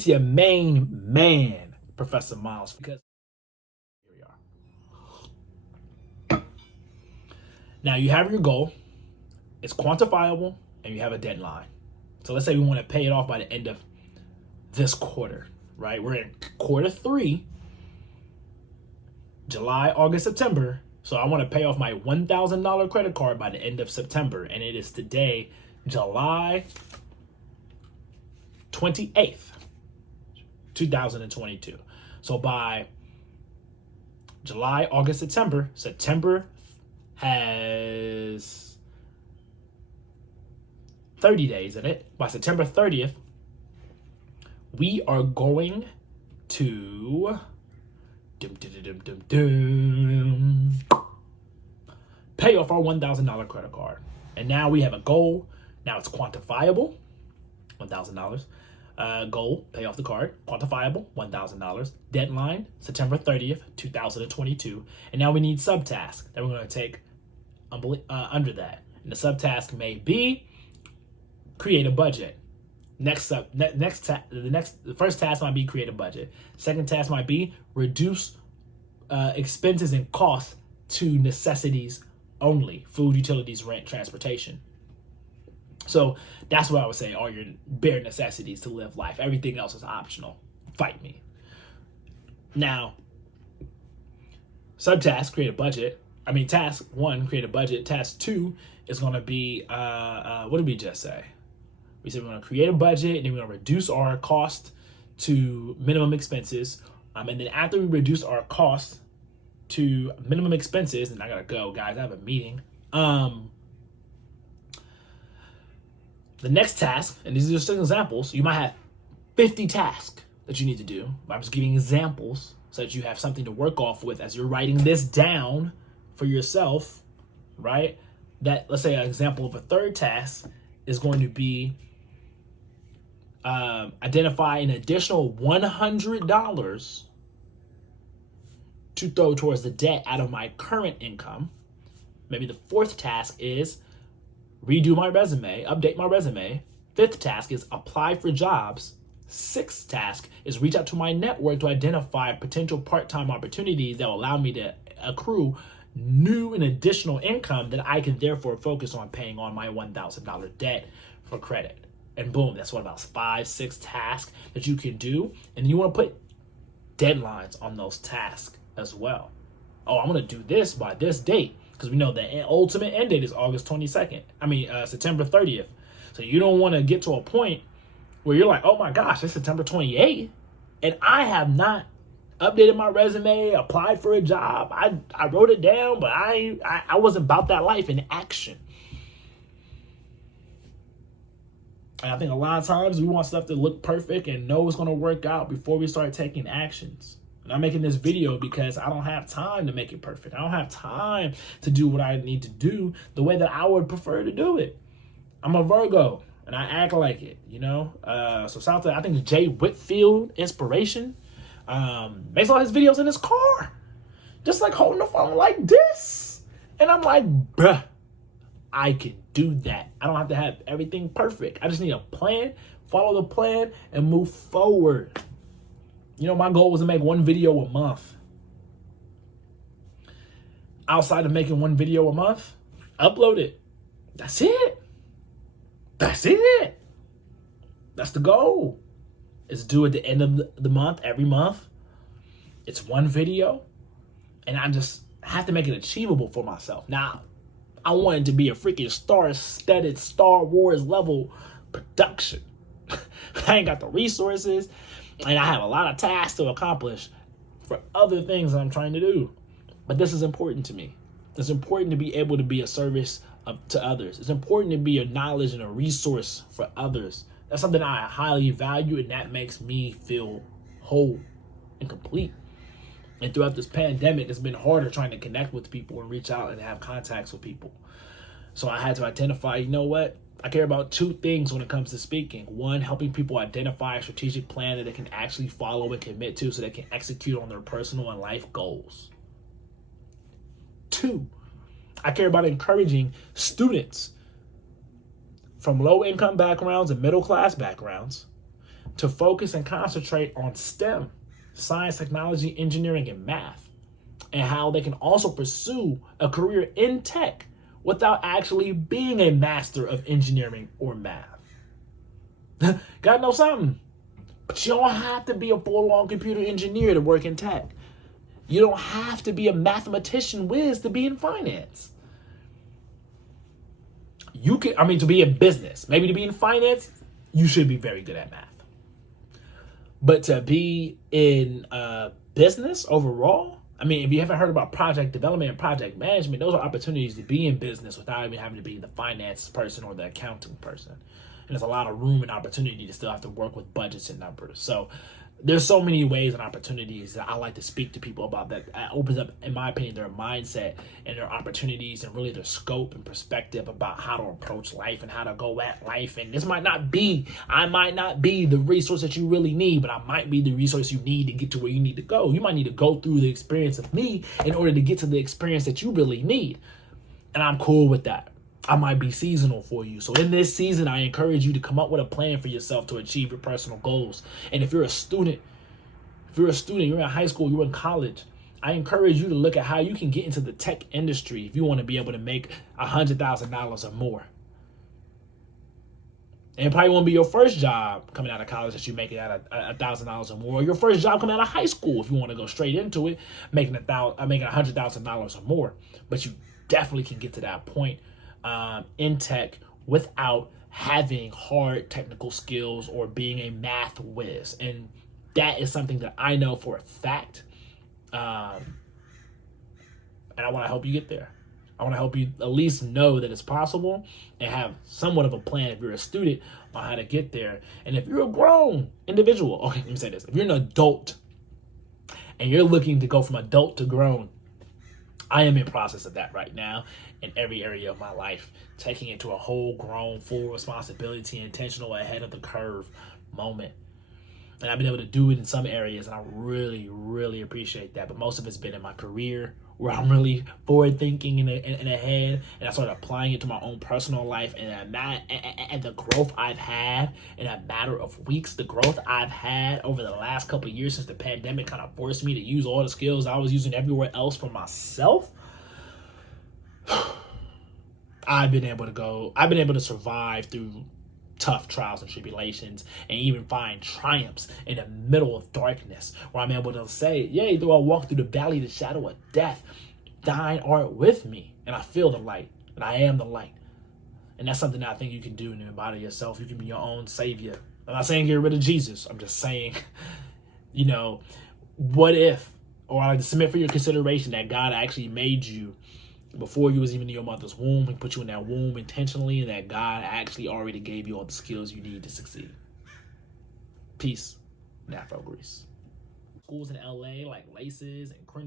It's your main man, Professor Miles, because here we are. Now you have your goal, it's quantifiable, and you have a deadline. So let's say we want to pay it off by the end of this quarter, right? We're in quarter 3, July, August, September. So I want to pay off my $1,000 credit card by the end of September. And it is today, July 28th, 2022. So by July, August, September has 30 days in it. By September 30th, we are going to pay off our $1,000 credit card. And now we have a goal. Now it's quantifiable, $1,000. Goal, pay off the card. Quantifiable, $1,000. Deadline, September 30th, 2022. And now we need subtasks that we're going to take under that. And the subtask may be create a budget. The first task might be create a budget. Second task might be reduce expenses and costs to necessities only: food, utilities, rent, transportation. So that's what I would say are your bare necessities to live life. Everything else is optional. Fight me. Now, subtask, create a budget. Task 1, create a budget. Task 2 is going to be, what did we just say? We said we're going to create a budget, and then we're going to reduce our cost to minimum expenses. And then after we reduce our cost to minimum expenses, and I got to go, guys, I have a meeting. The next task, and these are just examples, you might have 50 tasks that you need to do. I'm just giving examples so that you have something to work off with as you're writing this down for yourself, right? That, let's say an example of a third task is going to be identify an additional $100 to throw towards the debt out of my current income. Maybe the fourth task is redo my resume, update my resume. Fifth task is apply for jobs. Sixth task is reach out to my network to identify potential part-time opportunities that will allow me to accrue new and additional income that I can therefore focus on paying on my $1,000 debt for credit. And boom, that's what, about 5-6 tasks that you can do. And you want to put deadlines on those tasks as well. Oh, I'm going to do this by this date, because we know the ultimate end date is September 30th. So you don't want to get to a point where you're like, oh my gosh, it's September 28th, and I have not updated my resume, applied for a job. I wrote it down, but I wasn't about that life in action. And I think a lot of times we want stuff to look perfect and know it's going to work out before we start taking actions. And I'm making this video because I don't have time to make it perfect. I don't have time to do what I need to do the way that I would prefer to do it. I'm a Virgo, and I act like it, So shout out to, I think, Jay Whitfield, inspiration. Makes all his videos in his car, just like holding the phone like this. And I'm like, bruh, I can do that. I don't have to have everything perfect. I just need a plan, follow the plan, and move forward. My goal was to make one video a month. Outside of making one video a month, upload it. That's it. That's the goal. It's due at the end of the month, every month. It's one video. And I just have to make it achievable for myself. Now, I want it to be a freaking star-studded Star Wars level production. I ain't got the resources, and I have a lot of tasks to accomplish for other things that I'm trying to do. But this is important to me. It's important to be able to be a service to others. It's important to be a knowledge and a resource for others. That's something I highly value, and that makes me feel whole and complete. And throughout this pandemic, it's been harder trying to connect with people and reach out and have contacts with people. So I had to identify, I care about 2 things when it comes to speaking. 1, helping people identify a strategic plan that they can actually follow and commit to so they can execute on their personal and life goals. 2, I care about encouraging students from low-income backgrounds and middle-class backgrounds to focus and concentrate on STEM, science, technology, engineering, and math, and how they can also pursue a career in tech without actually being a master of engineering or math. Gotta know something. But you don't have to be a full-on computer engineer to work in tech. You don't have to be a mathematician whiz to be in finance. You can, to be in business. Maybe to be in finance, you should be very good at math. But to be in business overall, if you haven't heard about project development and project management, those are opportunities to be in business without even having to be the finance person or the accounting person. And there's a lot of room and opportunity to still have to work with budgets and numbers. So there's so many ways and opportunities that I like to speak to people about that opens up, in my opinion, their mindset and their opportunities and really their scope and perspective about how to approach life and how to go at life. And I might not be the resource that you really need, but I might be the resource you need to get to where you need to go. You might need to go through the experience of me in order to get to the experience that you really need. And I'm cool with that. I might be seasonal for you. So in this season, I encourage you to come up with a plan for yourself to achieve your personal goals. And if you're a student, you're in high school, you're in college, I encourage you to look at how you can get into the tech industry if you want to be able to make $100,000 or more. And it probably won't be your first job coming out of college that you make it at $1,000 or more. Or your first job coming out of high school if you want to go straight into it, making $100,000 or more. But you definitely can get to that point in tech without having hard technical skills or being a math whiz. And that is something that I know for a fact. And I want to help you get there. I want to help you at least know that it's possible and have somewhat of a plan if you're a student on how to get there. And if you're a grown individual, okay, let me say this. If you're an adult and you're looking to go from adult to grown, I am in process of that right now in every area of my life, taking it to a whole grown, full responsibility, intentional, ahead of the curve moment. And I've been able to do it in some areas, and I really, really appreciate that. But most of it's been in my career, where I'm really forward thinking and ahead, and I started applying it to my own personal life. And the growth I've had in a matter of weeks, the growth I've had over the last couple of years since the pandemic kind of forced me to use all the skills I was using everywhere else for myself. I've been able to survive through tough trials and tribulations, and even find triumphs in the middle of darkness, where I'm able to say, yea, though I walk through the valley of the shadow of death, thine art with me, and I feel the light, and I am the light. And that's something that I think you can do and embody yourself. You can be your own savior. I'm not saying get rid of Jesus. I'm just saying, what if, or I like to submit for your consideration that God actually made you before you was even in your mother's womb. He put you in that womb intentionally, and that God actually already gave you all the skills you need to succeed. Peace and Afro Greece. Schools in LA like Laces and Crenshaw.